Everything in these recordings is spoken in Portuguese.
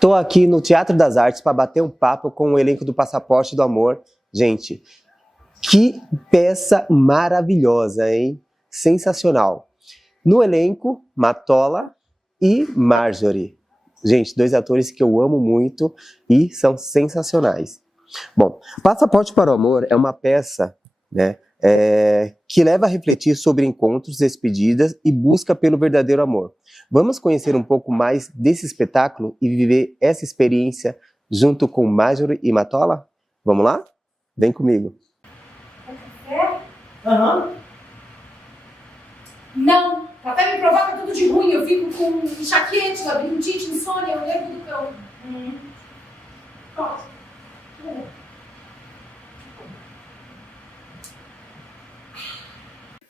Tô aqui no Teatro das Artes para bater um papo com o elenco do Passaporte do Amor. Gente, que peça maravilhosa, hein? Sensacional. No elenco, Matola e Marjorie. Gente, dois atores que eu amo muito e são sensacionais. Bom, Passaporte para o Amor é uma peça, né, que leva a refletir sobre encontros, despedidas e busca pelo verdadeiro amor. Vamos conhecer um pouco mais desse espetáculo e viver essa experiência junto com Marjorie e Matola? Vamos lá? Vem comigo. Café? Aham. Não, café me provoca tudo de ruim. Eu fico com enxaquete, labirintite, insônia, eu lembro do cão. Pronto.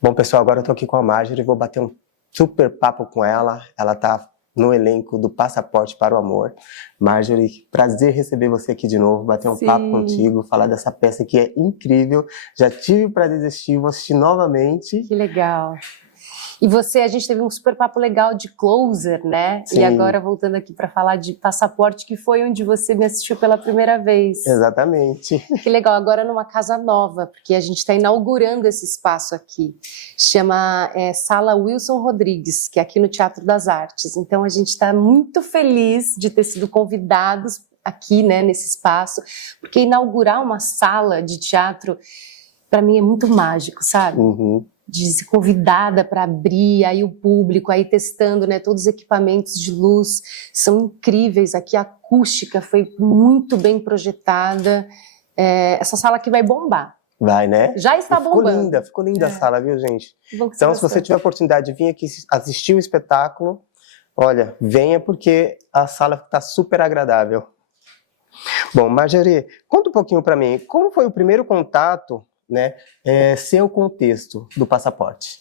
Bom, pessoal, agora eu tô aqui com a Marjorie e vou bater um super papo com ela. Ela tá no elenco do Passaporte para o Amor. Marjorie, prazer receber você aqui de novo, bater um papo contigo, falar dessa peça que é incrível. Já tive o prazer de assistir, vou assistir novamente. Que legal. E você, a gente teve um super papo legal de Closer, né? Sim. E agora voltando aqui para falar de Passaporte, que foi onde você me assistiu pela primeira vez. Exatamente. Que legal, agora numa casa nova, porque a gente está inaugurando esse espaço aqui. Chama Sala Wilson Rodrigues, que é aqui no Teatro das Artes. Então a gente está muito feliz de ter sido convidados aqui, né, nesse espaço, porque inaugurar uma sala de teatro, para mim, é muito mágico, sabe? Uhum. De ser convidada para abrir, aí o público, aí testando, né, todos os equipamentos de luz, são incríveis, aqui a acústica foi muito bem projetada, essa sala aqui vai bombar. Vai, né? Já está bombando. Ficou linda a sala, viu, gente? Então, se você tiver a oportunidade de vir aqui assistir o espetáculo, olha, venha porque a sala está super agradável. Bom, Marjorie, conta um pouquinho para mim, como foi o primeiro contato, né, seu contexto do Passaporte?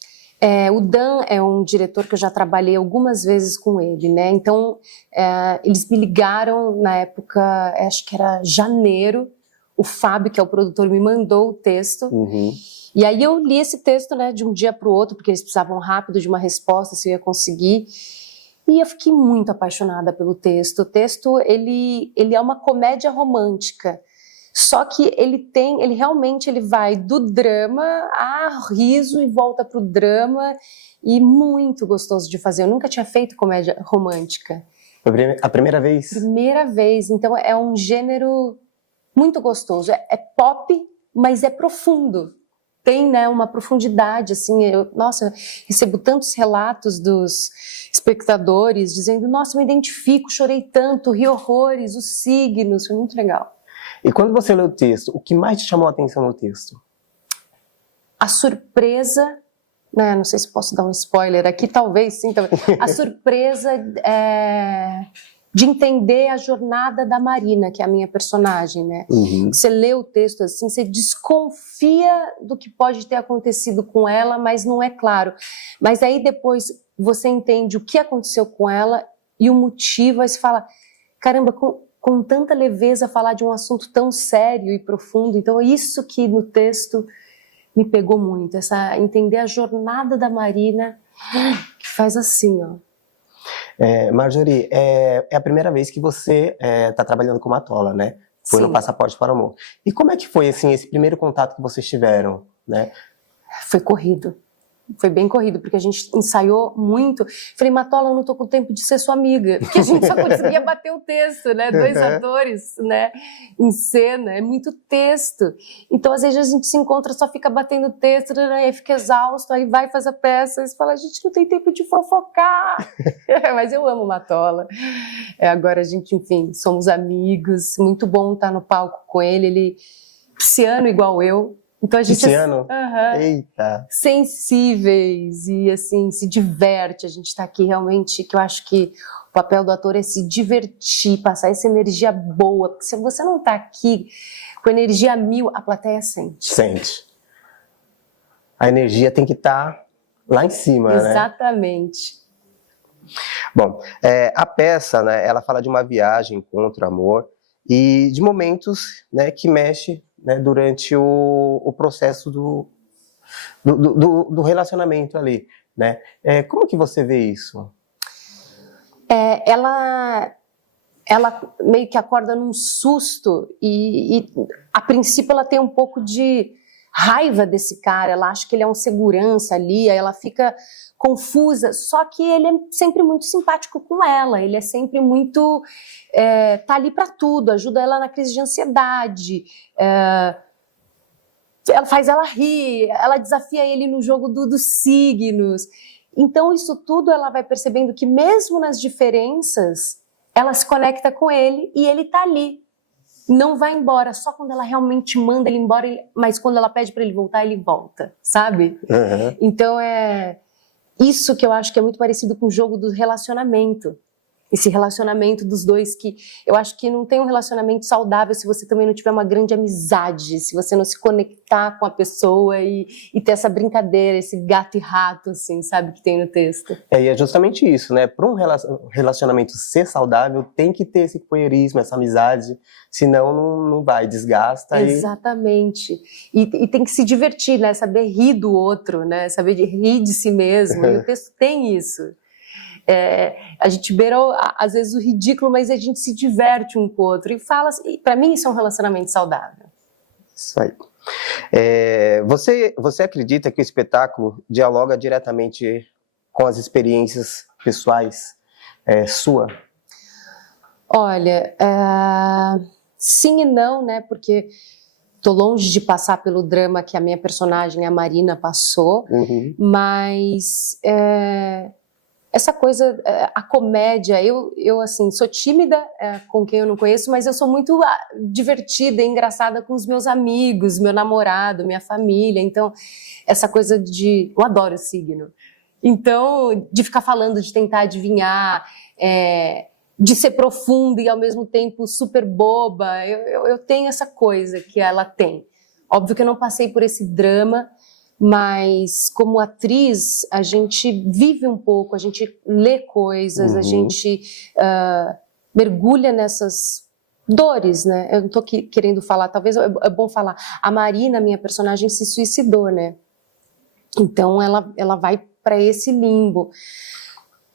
O Dan é um diretor que eu já trabalhei algumas vezes com ele, né? Então, eles me ligaram na época, acho que era janeiro, o Fábio, que é o produtor, me mandou o texto. Uhum. E aí eu li esse texto, né, de um dia para o outro, porque eles precisavam rápido de uma resposta, se eu ia conseguir. E eu fiquei muito apaixonada pelo texto. O texto, ele é uma comédia romântica. Só que ele realmente vai do drama a riso e volta pro drama, e muito gostoso de fazer. Eu nunca tinha feito comédia romântica. Foi a primeira vez? Primeira vez, então é um gênero muito gostoso. É pop, mas é profundo. Tem, né, uma profundidade, assim, eu recebo tantos relatos dos espectadores dizendo, nossa, eu me identifico, chorei tanto, ri horrores, os signos, foi muito legal. E quando você leu o texto, o que mais te chamou a atenção no texto? A surpresa, né, não sei se posso dar um spoiler aqui, talvez sim, a surpresa de entender a jornada da Marina, que é a minha personagem, né? Uhum. Você lê o texto assim, você desconfia do que pode ter acontecido com ela, mas não é claro. Mas aí depois você entende o que aconteceu com ela e o motivo, aí você fala, caramba, com tanta leveza falar de um assunto tão sério e profundo. Então, isso que no texto me pegou muito, entender a jornada da Marina, que faz assim, ó. Marjorie, é a primeira vez que você está trabalhando com Matola, né? Foi Sim. no Passaporte para o Amor. E como é que foi, assim, esse primeiro contato que vocês tiveram, né? Foi corrido. Foi bem corrido, porque a gente ensaiou muito. Falei, Matola, eu não tô com tempo de ser sua amiga. Porque a gente só conseguia bater o texto, né? 2 atores, né? Em cena, é muito texto. Então, às vezes, a gente se encontra, só fica batendo texto, né? Aí fica exausto, aí vai fazer a peça, e você fala, a gente não tem tempo de fofocar. Mas eu amo Matola. Agora a gente, enfim, somos amigos. Muito bom estar no palco com ele. Ele, pisciano igual eu. Então a gente Pisciano? Eita! Sensíveis e assim, se diverte. A gente está aqui realmente, que eu acho que o papel do ator é se divertir, passar essa energia boa, porque se você não está aqui com energia 1000, a plateia sente. Sente. A energia tem que estar lá em cima, né? Exatamente. Bom, a peça, né, ela fala de uma viagem contra o amor e de momentos, né, que mexe, né, durante o processo do relacionamento ali, né? Como que você vê isso? Ela ela meio que acorda num susto e a princípio ela tem um pouco de raiva desse cara, ela acha que ele é um segurança ali, aí ela fica confusa, só que ele é sempre muito simpático com ela, ele é sempre muito, tá ali para tudo, ajuda ela na crise de ansiedade, ela faz ela rir, ela desafia ele no jogo dos signos. Então isso tudo ela vai percebendo que mesmo nas diferenças, ela se conecta com ele e ele tá ali. Não vai embora, só quando ela realmente manda ele embora, mas quando ela pede para ele voltar, ele volta, sabe? Uhum. Então é isso que eu acho que é muito parecido com o jogo do relacionamento. Esse relacionamento dos dois que eu acho que não tem um relacionamento saudável se você também não tiver uma grande amizade, se você não se conectar com a pessoa e ter essa brincadeira, esse gato e rato, assim, sabe, que tem no texto. E é justamente isso, né? Para um relacionamento ser saudável, tem que ter esse companheirismo, essa amizade, senão não vai, desgasta. Exatamente. E tem que se divertir, né? Saber rir do outro, né? Saber rir de si mesmo. E o texto tem isso. A gente beira, às vezes, o ridículo, mas a gente se diverte um com o outro. E fala, para mim, isso é um relacionamento saudável. Isso aí. Você acredita que o espetáculo dialoga diretamente com as experiências pessoais sua? Olha, sim e não, né? Porque tô longe de passar pelo drama que a minha personagem, a Marina, passou. Uhum. Mas essa coisa, a comédia, eu assim, sou tímida com quem eu não conheço, mas eu sou muito divertida e engraçada com os meus amigos, meu namorado, minha família. Então, essa coisa eu adoro o signo. Então, de ficar falando, de tentar adivinhar, de ser profunda e ao mesmo tempo super boba, eu tenho essa coisa que ela tem. Óbvio que eu não passei por esse drama, mas como atriz a gente vive um pouco, a gente lê coisas, a gente mergulha nessas dores, né? Eu não tô querendo falar, talvez é bom falar, a Marina, minha personagem, se suicidou, né? Então ela vai para esse limbo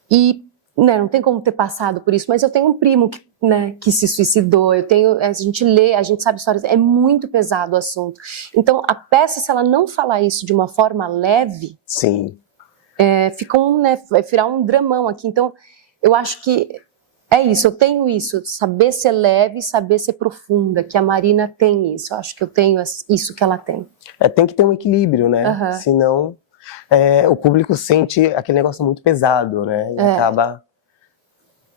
e não tem como ter passado por isso, mas eu tenho um primo que se suicidou, a gente lê, a gente sabe histórias, é muito pesado o assunto. Então, a peça, se ela não falar isso de uma forma leve, sim, vai virar um dramão aqui. Então, eu acho que é isso, eu tenho isso, saber ser leve, saber ser profunda, que a Marina tem isso, eu acho que eu tenho isso que ela tem. Tem que ter um equilíbrio, né? Uhum. Senão... o público sente aquele negócio muito pesado, né? E acaba...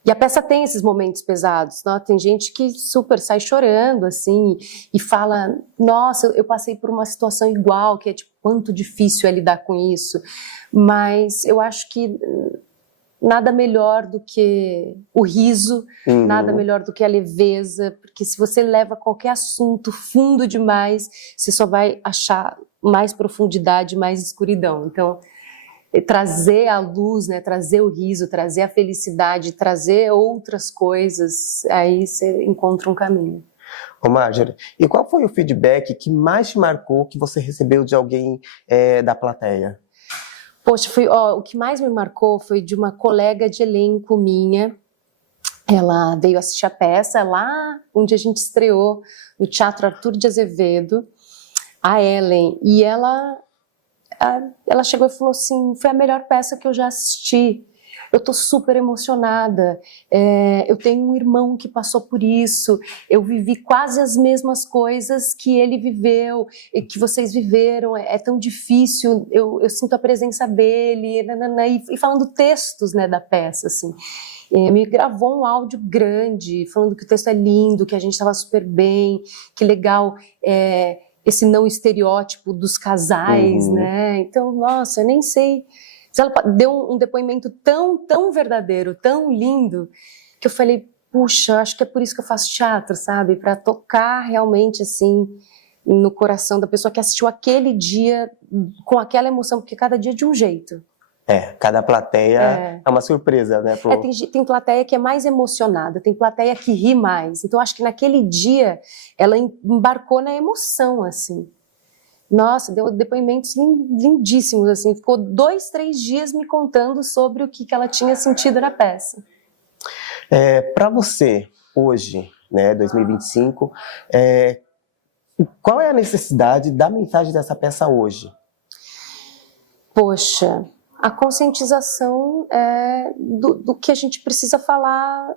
E a peça tem esses momentos pesados, né? Tem gente que super sai chorando, assim, e fala, nossa, eu passei por uma situação igual, que é tipo, quanto difícil é lidar com isso. Mas eu acho que nada melhor do que o riso, nada melhor do que a leveza, porque se você leva qualquer assunto fundo demais, você só vai achar mais profundidade, mais escuridão. Então, trazer a luz, né, trazer o riso, trazer a felicidade, trazer outras coisas, aí você encontra um caminho. Ô Marjorie, e qual foi o feedback que mais te marcou que você recebeu de alguém da plateia? Poxa, o que mais me marcou foi de uma colega de elenco minha. Ela veio assistir a peça lá onde a gente estreou, no Teatro Arthur de Azevedo, a Ellen, e ela chegou e falou assim, foi a melhor peça que eu já assisti, eu tô super emocionada, eu tenho um irmão que passou por isso, eu vivi quase as mesmas coisas que ele viveu, e que vocês viveram, é tão difícil, eu sinto a presença dele, e falando textos, né, da peça, assim. Me gravou um áudio grande, falando que o texto é lindo, que a gente estava super bem, que legal, esse não estereótipo dos casais, né? Então, nossa, eu nem sei. Ela deu um depoimento tão verdadeiro, tão lindo, que eu falei, puxa, acho que é por isso que eu faço teatro, sabe? Para tocar realmente, assim, no coração da pessoa que assistiu aquele dia com aquela emoção, porque cada dia é de um jeito. Cada plateia é uma surpresa, né? Tem plateia que é mais emocionada, tem plateia que ri mais. Então, acho que naquele dia ela embarcou na emoção, assim. Nossa, deu depoimentos lindíssimos, assim. Ficou 2, 3 dias me contando sobre o que ela tinha sentido na peça. Para você, hoje, né, 2025, qual é a necessidade da mensagem dessa peça hoje? Poxa, a conscientização do que a gente precisa falar,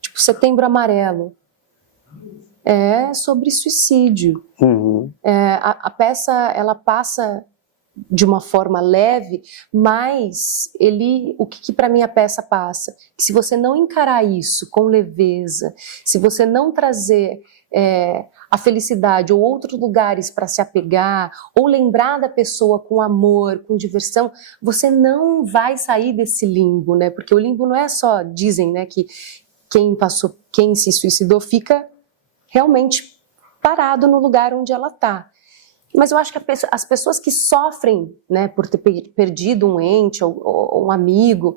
tipo, Setembro Amarelo, é sobre suicídio. Uhum. A peça, ela passa de uma forma leve, mas o que para mim a peça passa? Que se você não encarar isso com leveza, se você não trazer a felicidade ou outros lugares para se apegar, ou lembrar da pessoa com amor, com diversão, você não vai sair desse limbo, né? Porque o limbo não é só, dizem, né, que quem se suicidou fica realmente parado no lugar onde ela está. Mas eu acho que as pessoas que sofrem, né, por ter perdido um ente ou um amigo,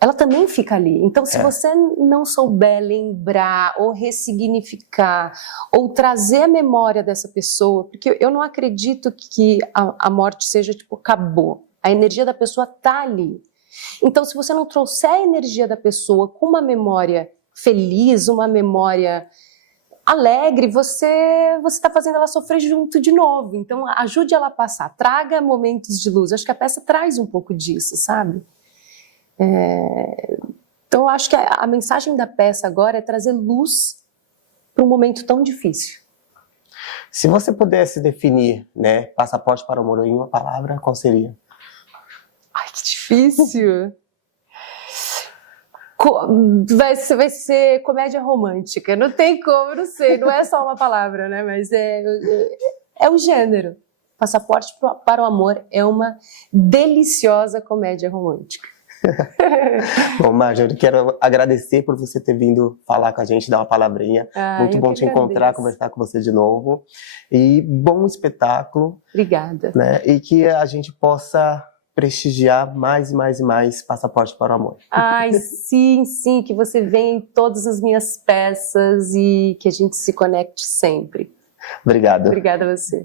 ela também fica ali. Então, se você não souber lembrar ou ressignificar ou trazer a memória dessa pessoa, porque eu não acredito que a morte seja tipo, acabou. A energia da pessoa tá ali. Então, se você não trouxer a energia da pessoa com uma memória feliz, uma memória alegre, você está fazendo ela sofrer junto de novo. Então, ajude ela a passar, traga momentos de luz. Acho que a peça traz um pouco disso, sabe? Então, eu acho que a mensagem da peça agora é trazer luz para um momento tão difícil. Se você pudesse definir, né, Passaporte para o Amor em uma palavra, qual seria? Ai, que difícil! Vai ser comédia romântica. Não tem como, não sei. Não é só uma palavra, né? Mas é o gênero. Passaporte para o Amor é uma deliciosa comédia romântica. Bom, Marjorie, quero agradecer por você ter vindo falar com a gente, dar uma palavrinha. Muito bom te encontrar, conversar com você de novo. E bom espetáculo. Obrigada. Né? E que a gente possa prestigiar mais e mais e mais Passaporte para o Amor. Ai, sim, sim, que você venha em todas as minhas peças e que a gente se conecte sempre. Obrigado. Obrigada a você.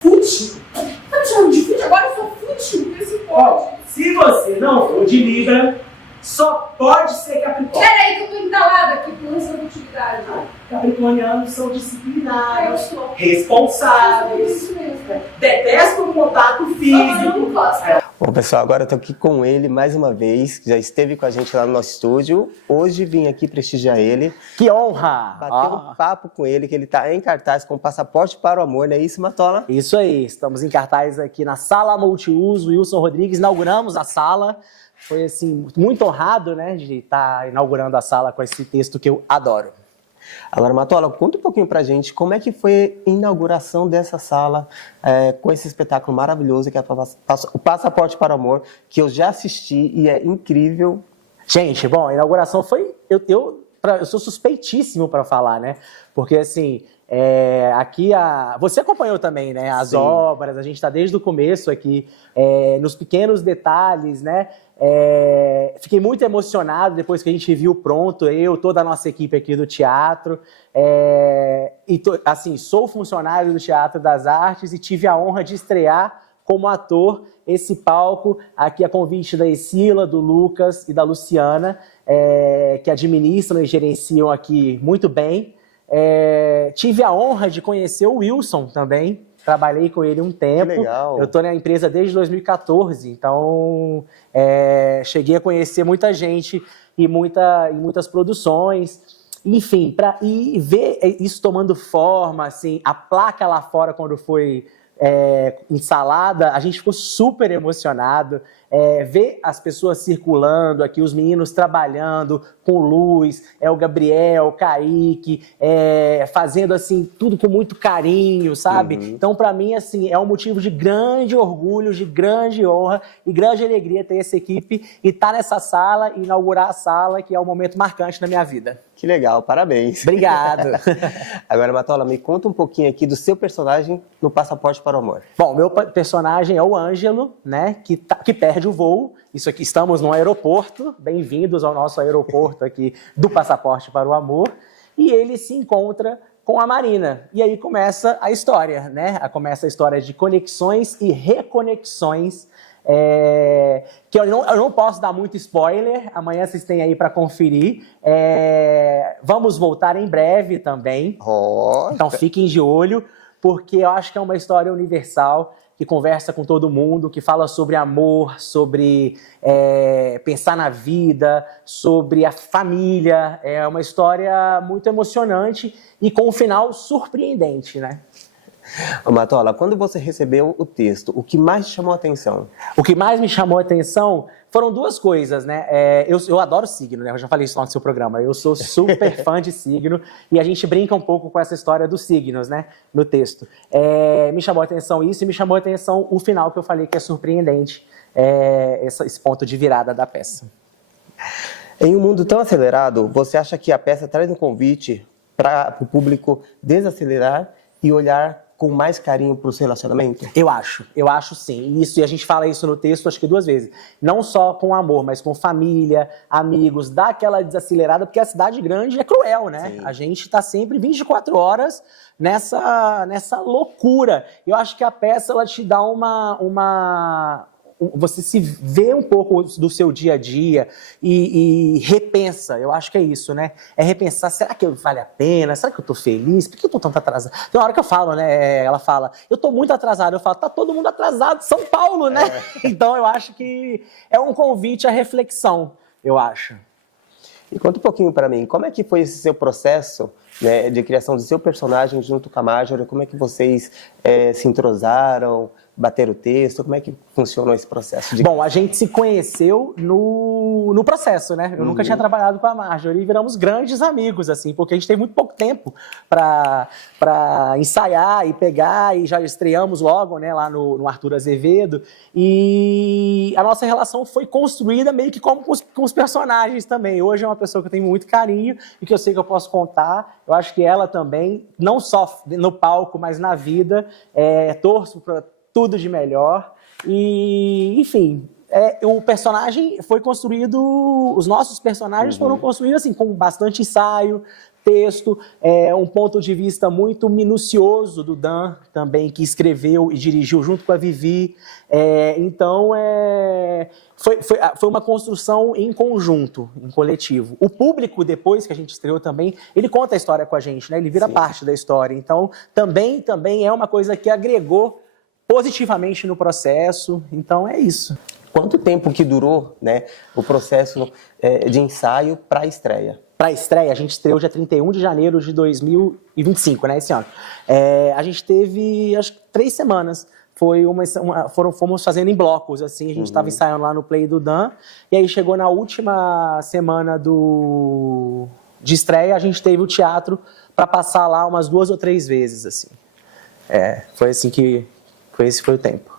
Fute? Tá me chamando de fute? Agora eu sou fute. Vê se pode. Se você não for de Libra, só pode ser Capricórnio. Peraí que eu tô entalada aqui com responsabilidade. Capricornianos são Eu disciplinados, sou. responsáveis, Isso mesmo. detestam o contato Eu físico. não gosto. Bom, pessoal, agora eu tô aqui com ele mais uma vez, que já esteve com a gente lá no nosso estúdio. Hoje vim aqui prestigiar ele, Que honra! bater um papo com ele, que ele tá em cartaz com Passaporte para o Amor, não é isso, Matola? Isso aí, estamos em cartaz aqui na Sala Multiuso, Wilson Rodrigues, inauguramos a sala. Foi, assim, muito honrado, né, de estar inaugurando a sala com esse texto que eu adoro. Agora, Matola, conta um pouquinho pra gente como é que foi a inauguração dessa sala com esse espetáculo maravilhoso que é o Passaporte para o Amor, que eu já assisti e é incrível. Gente, bom, a inauguração foi... Eu sou suspeitíssimo para falar, né? Porque, assim, aqui você acompanhou também, né? As Sim. obras, a gente está desde o começo aqui, nos pequenos detalhes, né? Fiquei muito emocionado depois que a gente viu pronto, toda a nossa equipe aqui do teatro. Assim, sou funcionário do Teatro das Artes e tive a honra de estrear como ator esse palco aqui a convite da Escila, do Lucas e da Luciana, que administram e gerenciam aqui muito bem. Tive a honra de conhecer o Wilson também, trabalhei com ele um tempo. Que legal. Eu estou na empresa desde 2014, então cheguei a conhecer muita gente e muitas produções. Enfim, e ver isso tomando forma, assim, a placa lá fora quando foi instalada, a gente ficou super emocionado. Ver as pessoas circulando aqui, os meninos trabalhando com luz, o Gabriel, o Kaique, fazendo assim, tudo com muito carinho, sabe? Uhum. Então, para mim, assim, é um motivo de grande orgulho, de grande honra e grande alegria ter essa equipe e estar nessa sala, e inaugurar a sala, que é um momento marcante na minha vida. Que legal, parabéns. Obrigado. Agora, Matola, me conta um pouquinho aqui do seu personagem no Passaporte para o Amor. Bom, meu personagem é o Ângelo, né, que perde o voo. Isso aqui, estamos no aeroporto, bem-vindos ao nosso aeroporto aqui do Passaporte para o Amor. E ele se encontra com a Marina. E aí começa a história, né? Começa a história de conexões e reconexões que eu não posso dar muito spoiler, amanhã vocês têm aí para conferir. Vamos voltar em breve também, então fiquem de olho, porque eu acho que é uma história universal, que conversa com todo mundo, que fala sobre amor, sobre pensar na vida, sobre a família. É uma história muito emocionante e com um final surpreendente, né? Ô, Matola, quando você recebeu o texto, o que mais te chamou a atenção? O que mais me chamou a atenção foram duas coisas, né? Eu adoro signo, né? Eu já falei isso no seu programa. Eu sou super fã de signo e a gente brinca um pouco com essa história dos signos, né? No texto. Me chamou a atenção isso e me chamou a atenção o final que eu falei que é surpreendente. Esse ponto de virada da peça. Em um mundo tão acelerado, você acha que a peça traz um convite para o público desacelerar e olhar com mais carinho para o relacionamento? Eu acho sim. E a gente fala isso no texto acho que 2 vezes. Não só com amor, mas com família, amigos, dá aquela desacelerada, porque a cidade grande é cruel, né? Sim. A gente está sempre 24 horas nessa loucura. Eu acho que a peça ela te dá você se vê um pouco do seu dia a dia e repensa, eu acho que é isso, né? É repensar, será que vale a pena? Será que eu tô feliz? Por que eu tô tanto atrasado? Tem uma hora que eu falo, né? Ela fala, eu tô muito atrasado. Eu falo, tá todo mundo atrasado, São Paulo, né? Então eu acho que é um convite à reflexão, eu acho. E conta um pouquinho para mim, como é que foi esse seu processo, né, de criação do seu personagem junto com a Marjorie? Como é que vocês se entrosaram, bateram o texto? Como é que funcionou esse processo? Bom, a gente se conheceu no processo, né? Eu nunca tinha trabalhado com a Marjorie e viramos grandes amigos, assim, porque a gente teve muito pouco tempo para ensaiar e pegar, e já estreamos logo, né, lá no Arthur Azevedo, e a nossa relação foi construída meio que como com os personagens também. Hoje é uma pessoa que eu tenho muito carinho e que eu sei que eu posso contar. Eu acho que ela também, não só no palco, mas na vida, torço para tudo de melhor. E, enfim, o personagem foi construído, os nossos personagens foram construídos assim, com bastante ensaio, texto, um ponto de vista muito minucioso do Dan também, que escreveu e dirigiu junto com a Vivi. Então, foi uma construção em conjunto, em coletivo. O público, depois que a gente estreou também, ele conta a história com a gente, né? Ele vira parte da história. Então, também é uma coisa que agregou positivamente no processo. Então, é isso. Quanto tempo que durou, né, o processo de ensaio para a estreia? Para a estreia, a gente estreou dia 31 de janeiro de 2025, né, esse ano. A gente teve, acho que 3 semanas. Fomos fazendo em blocos, assim, a gente estava ensaiando lá no Play do Dan, e aí chegou na última semana de estreia, a gente teve o teatro para passar lá umas 2 ou 3 vezes, assim. Foi assim que... Esse foi o tempo.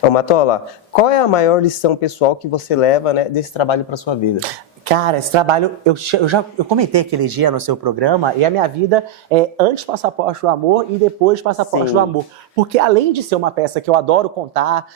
Ô, Matola, qual é a maior lição pessoal que você leva, né, desse trabalho para sua vida? Cara, esse trabalho, eu comentei aquele dia no seu programa, e a minha vida é antes Passaporte do Amor e depois Passaporte do Amor. Porque além de ser uma peça que eu adoro contar,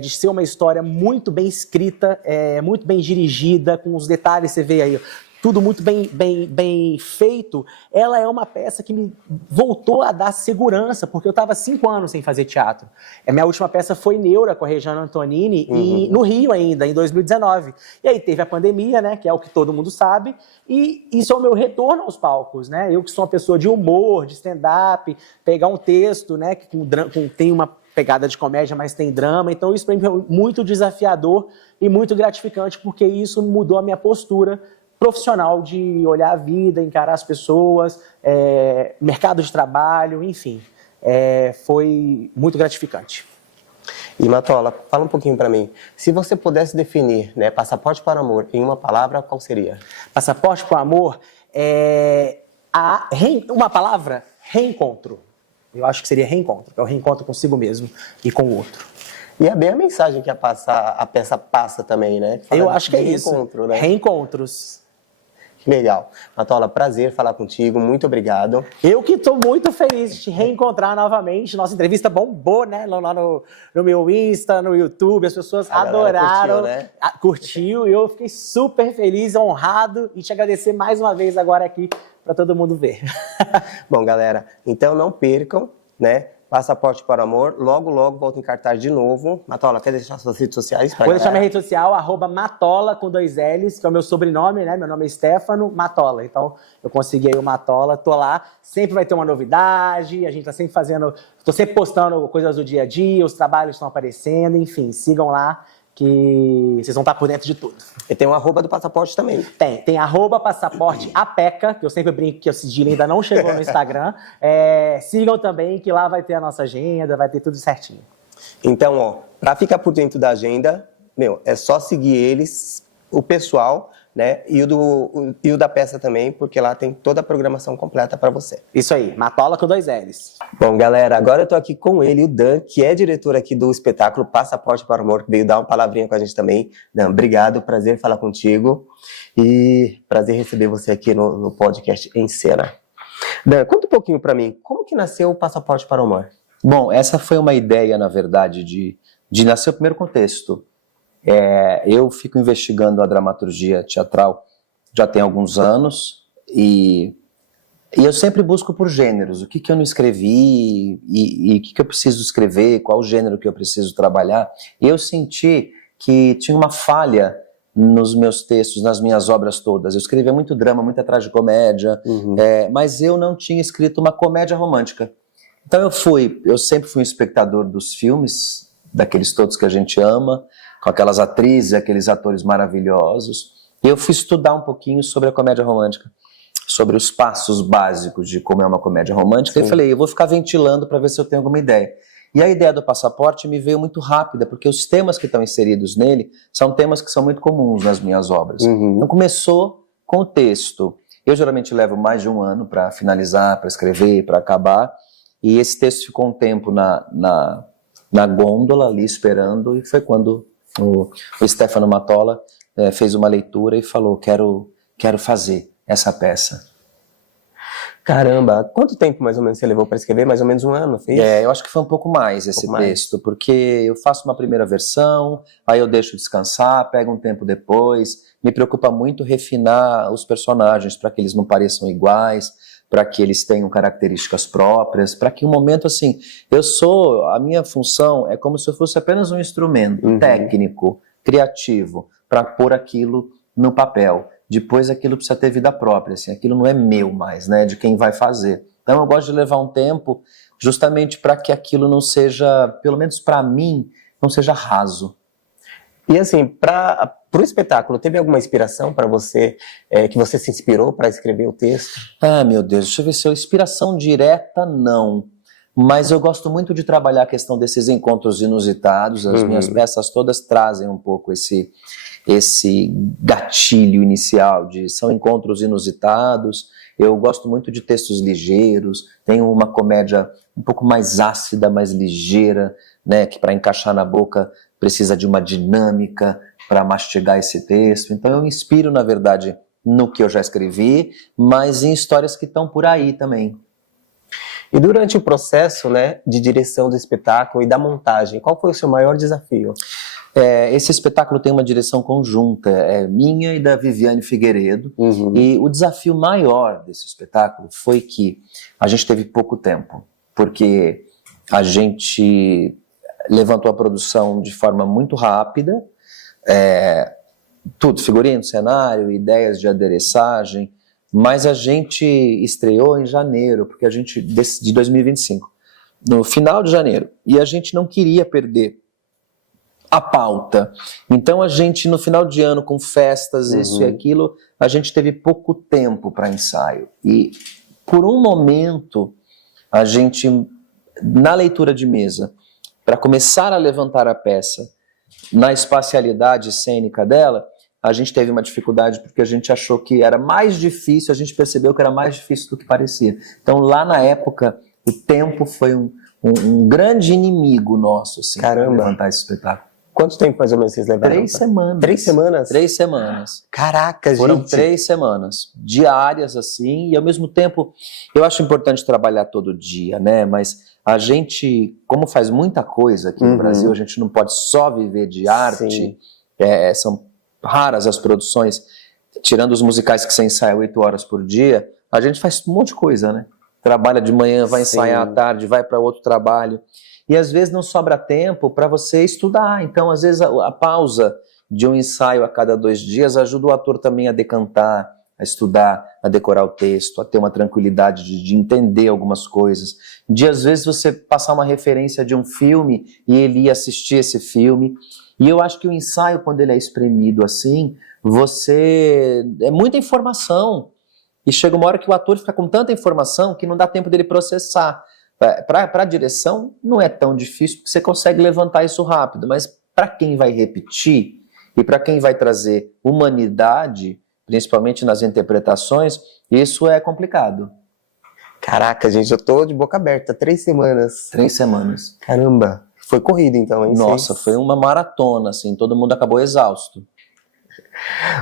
de ser uma história muito bem escrita, muito bem dirigida, com os detalhes, você vê aí, tudo muito bem feito, ela é uma peça que me voltou a dar segurança, porque eu estava 5 anos sem fazer teatro. A minha última peça foi Neura, com a Regina Antonini, e no Rio ainda, em 2019. E aí teve a pandemia, né, que é o que todo mundo sabe, e isso é o meu retorno aos palcos, né? Eu que sou uma pessoa de humor, de stand-up, pegar um texto, né, que tem uma pegada de comédia, mas tem drama, então isso para mim foi muito desafiador e muito gratificante, porque isso mudou a minha postura profissional de olhar a vida, encarar as pessoas, mercado de trabalho, enfim. Foi muito gratificante. E, Matola, fala um pouquinho para mim. Se você pudesse definir, né, Passaporte para o Amor em uma palavra, qual seria? Passaporte para o Amor uma palavra, reencontro. Eu acho que seria reencontro. É o reencontro consigo mesmo e com o outro. E é bem a mensagem que a peça passa também, né? Eu acho que é isso. Reencontro, né? Reencontros. Legal. Matola, prazer falar contigo, muito obrigado. Eu que estou muito feliz de te reencontrar novamente. Nossa entrevista bombou, né? Lá no meu Insta, no YouTube, as pessoas adoraram. Curtiu, e eu fiquei super feliz, honrado, e te agradecer mais uma vez agora aqui para todo mundo ver. Bom, galera, então não percam, né, Passaporte para o Amor. Logo, logo volta em cartaz de novo. Matola, quer deixar suas redes sociais? Vou deixar minha rede social, @Matola, com 2 L's, que é o meu sobrenome, né? Meu nome é Stefano Matola. Então, eu consegui aí o Matola, tô lá. Sempre vai ter uma novidade, a gente tá sempre fazendo... Tô sempre postando coisas do dia a dia, os trabalhos estão aparecendo, enfim, sigam lá, que vocês vão estar por dentro de tudo. E tem um @ do passaporte também. Tem @passaporteapeca, que eu sempre brinco que o sigilo ainda não chegou no Instagram. Sigam também, que lá vai ter a nossa agenda, vai ter tudo certinho. Então, ó, para ficar por dentro da agenda, é só seguir eles, o pessoal, né? E o da peça também, porque lá tem toda a programação completa para você. Isso aí, Matola com 2 L's. Bom, galera, agora eu tô aqui com ele, o Dan, que é diretor aqui do espetáculo Passaporte para o Amor, que veio dar uma palavrinha com a gente também. Dan, obrigado, prazer falar contigo e prazer receber você aqui no podcast Em Cena. Dan, conta um pouquinho para mim, como que nasceu o Passaporte para o Amor? Bom, essa foi uma ideia, na verdade, de nascer o primeiro contexto. Eu fico investigando a dramaturgia teatral já tem alguns anos e eu sempre busco por gêneros, o que eu não escrevi e o que eu preciso escrever, qual o gênero que eu preciso trabalhar. E eu senti que tinha uma falha nos meus textos, nas minhas obras todas. Eu escrevia muito drama, muita tragicomédia, mas eu não tinha escrito uma comédia romântica. Então eu sempre fui um espectador dos filmes, daqueles todos que a gente ama, com aquelas atrizes, aqueles atores maravilhosos. E eu fui estudar um pouquinho sobre a comédia romântica, sobre os passos básicos de como é uma comédia romântica. Sim. E falei, eu vou ficar ventilando para ver se eu tenho alguma ideia. E a ideia do Passaporte me veio muito rápida, porque os temas que estão inseridos nele são temas que são muito comuns nas minhas obras. Então começou com o texto. Eu geralmente levo mais de um ano para finalizar, para escrever, para acabar. E esse texto ficou um tempo na gôndola ali esperando, e foi quando o Stefano Matola fez uma leitura e falou, quero fazer essa peça. Caramba, quanto tempo mais ou menos você levou para escrever? Mais ou menos um ano, fez? Eu acho que foi um pouco mais esse texto, porque eu faço uma primeira versão, aí eu deixo descansar, pego um tempo depois, me preocupa muito refinar os personagens para que eles não pareçam iguais, para que eles tenham características próprias, para que um momento assim, a minha função é como se eu fosse apenas um instrumento técnico, criativo, para pôr aquilo no papel. Depois aquilo precisa ter vida própria, assim, aquilo não é meu mais, né, de quem vai fazer. Então eu gosto de levar um tempo justamente para que aquilo não seja, pelo menos para mim, não seja raso. E assim, para o espetáculo, teve alguma inspiração para você, que você se inspirou para escrever o texto? Ah, meu Deus, deixa eu ver se inspiração direta, não. Mas eu gosto muito de trabalhar a questão desses encontros inusitados. As minhas peças todas trazem um pouco esse gatilho inicial, são encontros inusitados. Eu gosto muito de textos ligeiros, tenho uma comédia um pouco mais ácida, mais ligeira, né, que para encaixar na boca precisa de uma dinâmica para mastigar esse texto. Então eu me inspiro, na verdade, no que eu já escrevi, mas em histórias que estão por aí também. E durante o processo, né, de direção do espetáculo e da montagem, qual foi o seu maior desafio? Esse espetáculo tem uma direção conjunta, minha e da Viviane Figueiredo, e o desafio maior desse espetáculo foi que a gente teve pouco tempo, porque a gente levantou a produção de forma muito rápida, tudo, figurino, cenário, ideias de adereçagem, mas a gente estreou em janeiro, porque de 2025, no final de janeiro, e a gente não queria perder a pauta. Então a gente, no final de ano, com festas, isso e aquilo, a gente teve pouco tempo para ensaio. E por um momento, a gente, na leitura de mesa, para começar a levantar a peça, na espacialidade cênica dela, a gente teve uma dificuldade porque a gente achou que era mais difícil, a gente percebeu que era mais difícil do que parecia. Então lá na época, o tempo foi um grande inimigo nosso, assim, para levantar esse espetáculo. Quanto tempo mais ou menos vocês levaram? 3 semanas. 3 semanas? 3 semanas. Caraca, gente! Foram 3 semanas, diárias assim, e ao mesmo tempo, eu acho importante trabalhar todo dia, né, mas a gente, como faz muita coisa aqui no Brasil, a gente não pode só viver de arte, são raras as produções, tirando os musicais que você ensaia 8 horas por dia, a gente faz um monte de coisa, né? trabalha de manhã, vai Sim. ensaiar à tarde, vai para outro trabalho. E às vezes não sobra tempo para você estudar. Então, às vezes, a pausa de um ensaio a cada 2 dias ajuda o ator também a decantar, a estudar, a decorar o texto, a ter uma tranquilidade de entender algumas coisas. De, às vezes, você passar uma referência de um filme e ele ir assistir esse filme. E eu acho que o ensaio, quando ele é espremido assim, é muita informação. E chega uma hora que o ator fica com tanta informação que não dá tempo dele processar. Para a direção, não é tão difícil, porque você consegue levantar isso rápido. Mas para quem vai repetir e para quem vai trazer humanidade, principalmente nas interpretações, isso é complicado. Caraca, gente, eu tô de boca aberta. 3 semanas. 3 semanas. Caramba, foi corrido então, hein? Nossa, foi uma maratona, assim, todo mundo acabou exausto.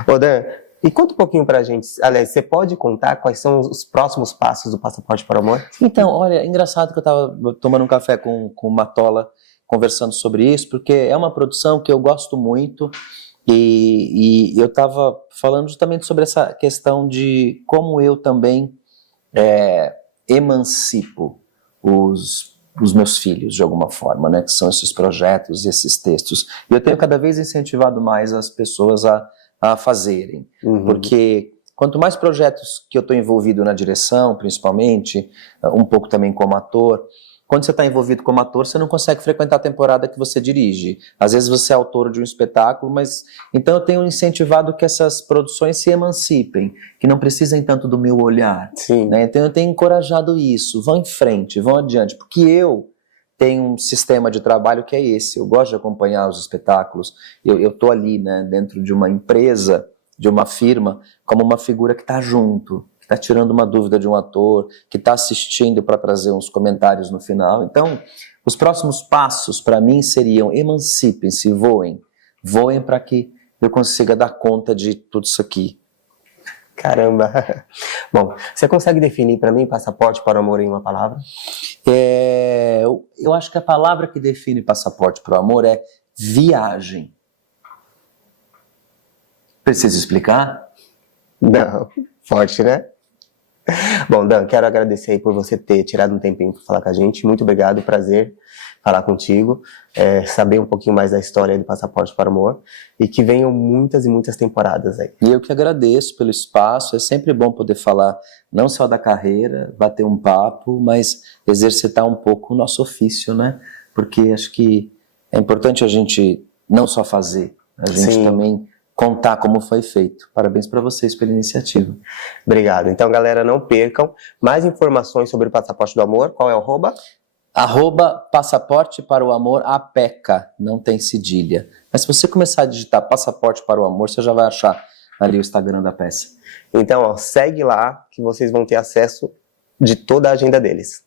Ô Dan, e conta um pouquinho pra gente, aliás, você pode contar quais são os próximos passos do Passaporte para o Amor? Então, olha, engraçado que eu estava tomando um café com o Matola, conversando sobre isso, porque é uma produção que eu gosto muito e eu estava falando justamente sobre essa questão de como eu também emancipo os meus filhos, de alguma forma, né, que são esses projetos e esses textos. E eu tenho cada vez incentivado mais as pessoas a fazerem, porque quanto mais projetos que eu estou envolvido na direção, principalmente, um pouco também como ator, quando você está envolvido como ator, você não consegue frequentar a temporada que você dirige. Às vezes você é autor de um espetáculo, mas então eu tenho incentivado que essas produções se emancipem, que não precisem tanto do meu olhar. Sim. Né? Então eu tenho encorajado isso, vão em frente, vão adiante, porque eu tenho um sistema de trabalho que é esse, eu gosto de acompanhar os espetáculos, eu estou ali, né, dentro de uma empresa, de uma firma, como uma figura que está junto, que está tirando uma dúvida de um ator, que está assistindo para trazer uns comentários no final. Então, os próximos passos para mim seriam: emancipem-se, voem para que eu consiga dar conta de tudo isso aqui. Caramba. Bom, você consegue definir para mim Passaporte para o Amor em uma palavra? Eu acho que a palavra que define Passaporte para o Amor é viagem. Preciso explicar? Não, forte, né? Bom, Dan, quero agradecer aí por você ter tirado um tempinho para falar com a gente. Muito obrigado, prazer falar contigo, saber um pouquinho mais da história do Passaporte para o Amor e que venham muitas e muitas temporadas aí. E eu que agradeço pelo espaço, é sempre bom poder falar não só da carreira, bater um papo, mas exercitar um pouco o nosso ofício, né? Porque acho que é importante a gente não só fazer, a gente Sim. também contar como foi feito. Parabéns para vocês pela iniciativa. Obrigado. Então, galera, não percam mais informações sobre o Passaporte do Amor. Qual é o @? @Passaporte para o Amor, APECA, não tem cedilha. Mas se você começar a digitar Passaporte para o Amor, você já vai achar ali o Instagram da peça. Então, ó, segue lá que vocês vão ter acesso de toda a agenda deles.